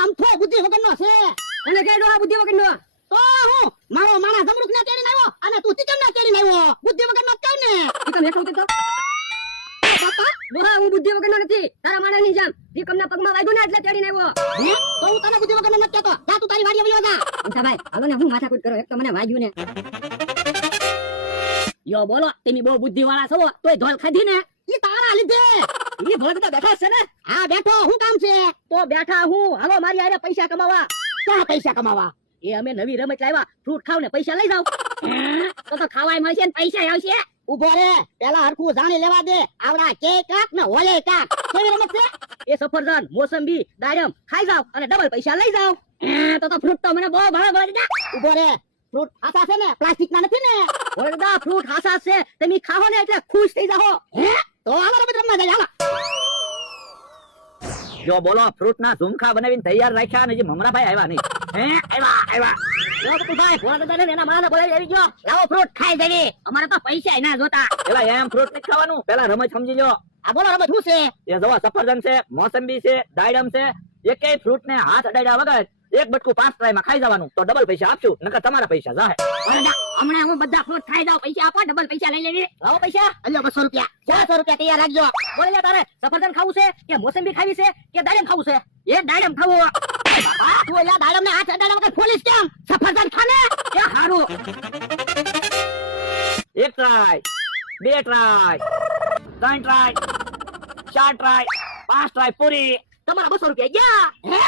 આમ તો બુદ્ધિ વગરનો છે. અને કે ડોહા બુદ્ધિ વગરનો તો હું મારો માણસ જમરૂખ ને તેડીને આવ્યો અને તું તીકમ ને તેડીને આવ્યો. બુદ્ધિ વગરનો જ કહું ને. તીકમ હેઠો ઉતરતો ડોહા હું બુદ્ધિ વગરનો નથી તારા માણસની જેમ તીકમના પગમાં વાગ્યું ને એટલે તેડીને આવ્યો. હે? તો હું તને બુદ્ધિ વગરનો નથી કહેતો. જા તું તારી વાડીએ વયો જા. ભાઈ હાલો ને હું માથાકૂટ કરો એક તો મને વાગ્યું ને યો બોલો તમે બહુ બુદ્ધિ વાળા છો તોય ધોલ ખાધી ને ઈ તારા લીધે. ઈ ધોલ તો બેઠા છે ને હા બેઠો હું કામ છે? તો બેઠા હું હાલો મારી હારે પૈસા કમાવા. ક્યાં પૈસા કમાવા? એ અમે નવી રમત લાવ્યા ફ્રૂટ ખાવ ને પૈસા લઈ જાવ તો ખાવાય મળશે ને પૈસા આવશે. ઉભો રે પેલા હરખું જાણી લેવા દે. આવડા કે કાક ને હોલે કાક કેવી રમત છે? એ સફરજન મોસંબી દાડમ ખાઈ જાવ અને ડબલ પૈસા લઈ જાવ. તો ફ્રૂટ તો મને બહુ ભાવે દીધા. ઉભો રે ફ્રૂટ આસા છે ને પ્લાસ્ટિક ના નથી ને? વરદા ફ્રૂટ હાસા છે તમે ખાઓ ને એટલે ખુશ થઈ જાઓ. હે તો હાલો રમત રમવા જાય હાલો. જો બોલો ફ્રૂટ ના ઝુમખા બનાવીને તૈયાર રાખ્યા ને જે મમરાભાઈ આવ્યા નહીં. હે આવ્યા લો બકુભાઈ ભોળા દાદા ને એના માણસને બોલાવી આવી ગયો. લાવો ફ્રૂટ ખાઈ જવી. અમારે તો પૈસા ના જોતા. પેલા એમ ફ્રૂટ નથી ખાવાનું પેલા રમત સમજી લો. આ બોલો રમત શું છે? એ જવા સફરજન છે મોસંબી છે દાડમ છે એકેય ફ્રૂટ ને હાથ અડાડ્યા વગર એક બટકું 5 ટ્રાય માં ખાઈ જવાનું તો ડબલ પૈસા આપશું નકર તમારા પૈસા જાહે. હમણાં હું બધા ફ્રૂટ ખાઈ જાવ પૈસા આપો ડબલ પૈસા લઈ લેવી. લાવો પૈસા. અલ્યો 200 રૂપિયા 400 રૂપિયા તૈયાર રાખજો. બોલે લે તારે સફરજન ખાવું છે કે મોસંબી ખાવી છે કે દાડમ ખાવું છે? એ દાડમ ખાવું. તું એલા દાડમ ને હાથ અડાડ્યા વગર પોલીસ કેમ? સફરજન ખાને. એ હારું. એક try 2 try 3 try 4 try 5 try પૂરી. તમારા 200 રૂપિયા ગયા. હે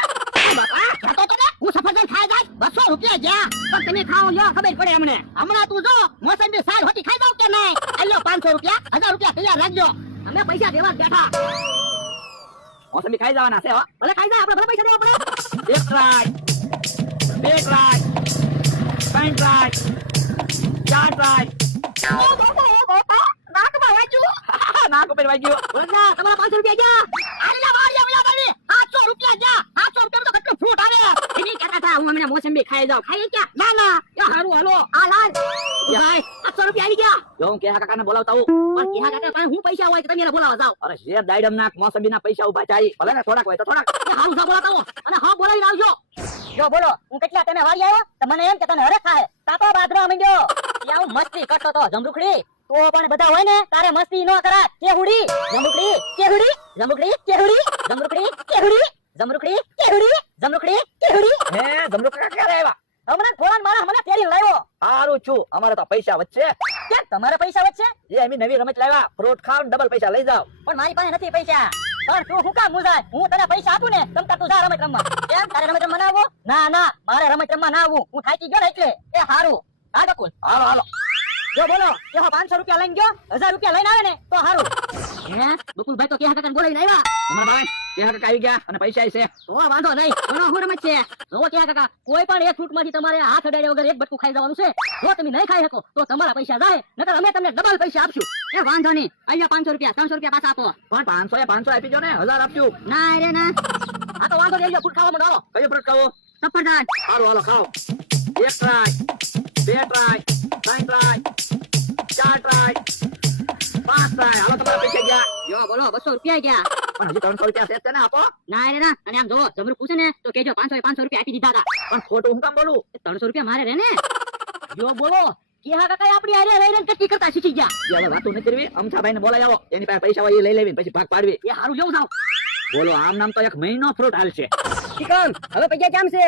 બાપા જાતો તો ને હું સફરજન ખાઈ જાય 200 રૂપિયા જા. પણ તમે ખાઓ લ્યો ખબર પડે અમને. હમણાં તું જો મોસંબી સાર હોતી ખાઈ જાવ કે નહીં? અલ્યો 500 રૂપિયા 1000 રૂપિયા તૈયાર રાખજો. અમે પૈસા દેવા જ બેઠા. મોસંબી ખાઈ જવાના છે હો. ભલે ખાઈ જાય આપણે ભલે પૈસા દેવા પડે. 1 ટ્રાય 2 ટ્રાય 3 ટ્રાય 4 ટ્રાય. ઓ બાપા નાકમાં વાગ્યું. નાક ઉપર વાગ્યું. બોલના તમારા 500 રૂપિયા ગયા. આલા વાળિયા વયા દાદી 800 રૂપિયા જા. 800 રૂપિયા તો કેટલું ફ્રૂટ આવે? તમે કહેતા હતા હું હમણાં મોસંબી ખાઈ જાવ. ખાઈ ક્યાં? ના ના એ હારું હાલો આ લાલ. ભાઈ 800 રૂપિયા આવી ગયા. જો હું કેહા કાકાને બોલાવતા હું. પણ કેહા કાકા પાસે હું પૈસા હોય તો તમે એને બોલાવવા જાવ. અરે શેર દાડમ ના મોસંબી ના પૈસા ઉભા ચાઈ ભલે ને થોડાક હોય તો થોડાક. એ હારું જા બોલાવતા હો અને હા બોલાવીને આવજો. જો બોલો હું કેટલા તમે વાળી આવ્યો તો મને એમ કે તને હરખ થાય તાતો બાદરો માંડ્યો ત્યાં હું મસ્તી કરતો તો જમરૂખડી તો પણ બધા હોય ને તારે મસ્તી ન કરાય કેહુડી જમરૂખડી કેહુડી જમરૂખડી કેહુડી જમરૂખડી કેહુડી જમરૂખડી કેહુડી જમરૂખડી કેહુડી. હે જમરૂ કાકા ક્યારે આવ્યા? હમણાં થોડા મારા મને તેડી લાવ્યો. સારું છું અમારે તો પૈસા વચ્ચે. કેમ તમારે પૈસા વચ્ચે? એ અમે નવી રમત લાવ્યા ફ્રૂટ ખાવ ડબલ પૈસા લઈ જાવ. પણ મારી પાસે નથી પૈસા. પણ તું હું કામ મુજાય? હું તને પૈસા આપું ને તમ તાર તું જા રમત રમવા. કેમ તારે રમત રમવા ના આવો? ના ના મારે રમત રમવા ના આવું. હું થાકી ગયો ને એટલે. એ હારું હા બકુલ હાલો હાલો. જો બોલો કે 500 રૂપિયા લઈને ગયો 1000 રૂપિયા લઈને આવે ને તો હારું. હે બકુલભાઈ તો કેહા કાકાને બોલાવીને આવ્યા. અમારા ભાઈ કેહા કાકા આવી ગયા અને પૈસા આવી છે. તો વાંધો નહીં ઘણો હું રમત છે. જો કેહા કાકા કોઈ પણ એક ફ્રૂટ માંથી તમારે હાથ અડાડ્યા વગર એક બટકું ખાઈ જવાનું છે. જો તમે નહીં ખાઈ શકો તો તમારા પૈસા જાય નકર અમે તમને ડબલ પૈસા આપશું. એ વાંધો નહીં અહીંયા 500 રૂપિયા 300 રૂપિયા પાછા આપો. પણ 500 એ 500 આપી જો ને 1000 આપજો. ના રે ના આ તો વાંધો નહીં ફ્રૂટ ખાવા માંડો. કયો ફ્રૂટ ખાવો? સફરજન. હાલો હાલો ખાઓ. 1 try 2 try 3 try 4 try 5 try. હાલો તમારા પૈસા ગયા. જો બોલો 200 રૂપિયા ગયા. પણ હજી 300 રૂપિયા છે ને આપો. ના રે ના અને આમ જો જમરૂ પૂછે ને તો કેજો 500 રૂપિયા આપી દીધા હતા. પણ ખોટું હું કામ બોલું? 300 રૂપિયા મારે રે ને. જો બોલો કેહા કાકા આપણી હારે લઈને કટકી કરતા શીખી ગયા. એ હવે વાતો નથી કરવી. અમથાભાઈ ને બોલાવી આવો એની પાસે પૈસા હોય એ લઈ લેવી પછી ભાગ પાડવી. એ હારું લેવું જાવ. બોલો આમ નામ તો 1 મહિનો ફ્રૂટ હાલશે. ચિકન હવે પૈસા કેમ છે?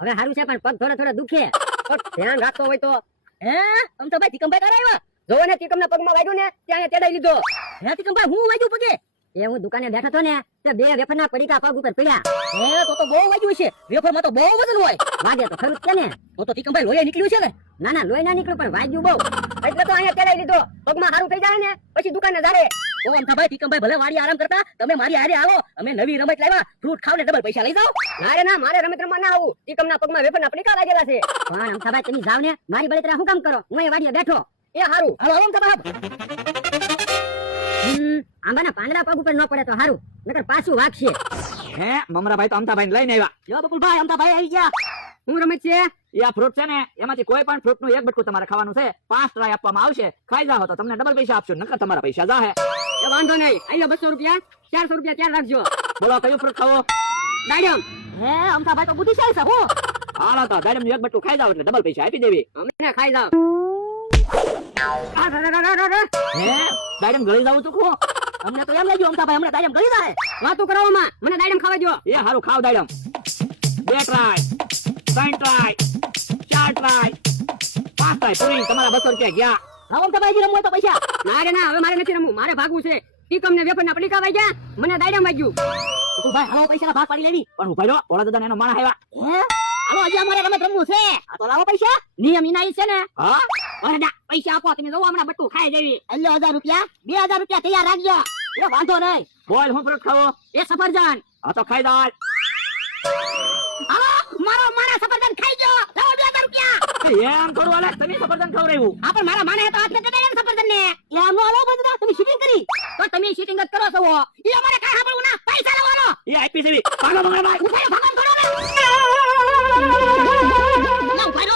હવે હારું છે પણ પગ થોડા થોડા દુખે. પણ ધ્યાન રાખતો હોય તો હે આમ તો ભાઈ ચિકનભાઈ તારા આવ્યા. જોવો ને ચિકનના પગમાં વાગ્યું ને ત્યાં તેડાઈ લીધો. હે ચિકનભાઈ હું વાગ્યું પગે? એ હું દુકાને બેઠો તો ને તે 2 વેફરના પડીકા પગ ઉપર પડ્યા. હે તો બહુ વાગ્યું છે. વેફરમાં તો બહુ વજન હોય. વાગે તો ખરું જ છે ને. તો ચિકનભાઈ લોહી નીકળ્યું છે ને? ના ના લોહી ના નીકળ્યું પણ વાગ્યું બહુ. એટલે તો અહીંયા તેડાઈ લીધો. પગમાં હારું થઈ જાય ને પછી દુકાને જારે. ઓ અમથાભાઈ ચિકનભાઈ ભલે વાડી આરામ કરતા તમે મારી હારે આવો. અમે નવી રમત લાવ્યા ફ્રૂટ ખાવ ને ડબલ પૈસા લઈ જાઓ. ના રે ના મારે રમત રમવા ના આવું. ચિકનના પગમાં વેફરના પડીકા લાગેલા છે. પણ અમથાભાઈ તમે જાવ ને મારી બળતરા હું કામ કરો? હું અહીં વાડીએ બેઠો. એ હારું હાલો હાલો અમથાભાઈ. આંબાના પાંદડા પગ ઉપર ન પડે તો હારું નકર પાછું વાગશે. હે મમરાભાઈ તો અમથાભાઈ ને લઈને આવ્યા. જો બકુલભાઈ અમથાભાઈ આવી ગયા. હું રમત છે એ આ ફ્રૂટ છે ને એમાંથી કોઈ પણ ફ્રૂટ નું એક બટકું તમારે ખાવાનું છે. 5 ટ્રાય આપવામાં આવશે. ખાઈ જાઓ તો તમને ડબલ પૈસા આપશું નકર તમારા પૈસા જાહે. એ વાંધો નહીં. આયો 200 રૂપિયા 400 રૂપિયા ત્યાં રાખજો. બોલો કયું ફ્રૂટ ખાવો? દાડમ. હે અમથાભાઈ તો બુદ્ધિશાળી છે હું હાલો તો દાડમ નું એક બટકું ખાઈ જાવ એટલે ડબલ પૈસા આપી દેવી. અમને ખાઈ જાવ હે દાડમ ગળી જાવ તું ખો. અમને તો એમ લાગ્યું અમથાભાઈ હમણાં દાયમ ગળી જાય વાતો કરવામાં મને દાડમ ખાવા દો. એ હારું ખાવ દાડમ. 2 ટ્રાય 3 ટ્રાય 4 ટ્રાય 5 ટ્રાય પૂરી તમારા 200 રૂપિયા ગયા. હા અમથાભાઈ રમવું હોય તો પૈસા ના રે ના હવે મારે નથી રમવું, મારે ભાગવું છે. ટીકમ ને વેફર ના પડીકા વાગ્યા, મને દાડમ વાગ્યું. તું ભાઈ હાલો પૈસા ભાગ પાડી લેવી પણ ઉભા રહ્યો ઓલા દાદા એનો માણસ આવ્યા. હે હાલો હજી અમારે રમત રમવું છે આ તો લાવો પૈસા નિયમ ઇના ઈ છે ને. હા અરે દા પૈસા આપો, તમે જોવો હમણાં બટું ખાઈ દેવી. અલ્યો 1000 રૂપિયા 2000 રૂપિયા તૈયાર રાખજો એ વાંધો નહીં બોલ હું ફ્રૂટ ખાવો. એ સફરજન. આ તો ખાઈ દાલ. હાલો મારો માણા સફરજન ખાઈ ગયો, લાવો 2000 રૂપિયા. એમ થોડું હાલે તમે સફરજન ખવડાવ્યું. આ પણ મારા માને તો હાથ ને દે સફરજન ને. એ આમનો હાલો બધા તમે શિપિંગ કરી તો તમે શીટિંગ જ કરો છો. ઈ અમારે કાઈ સાંભળવું ના, પૈસા લાવવાનો. એ આપી સેવી ભાગો મંગળા ભાઈ. ઉભારો ભગવાન થોડો ને.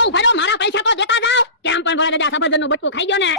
ઉભારો મારા પૈસા તો દેતા જાવ. કેમ પણ ભલે દાદા સફરજન નું બટકું ખાઈ ગયો ને.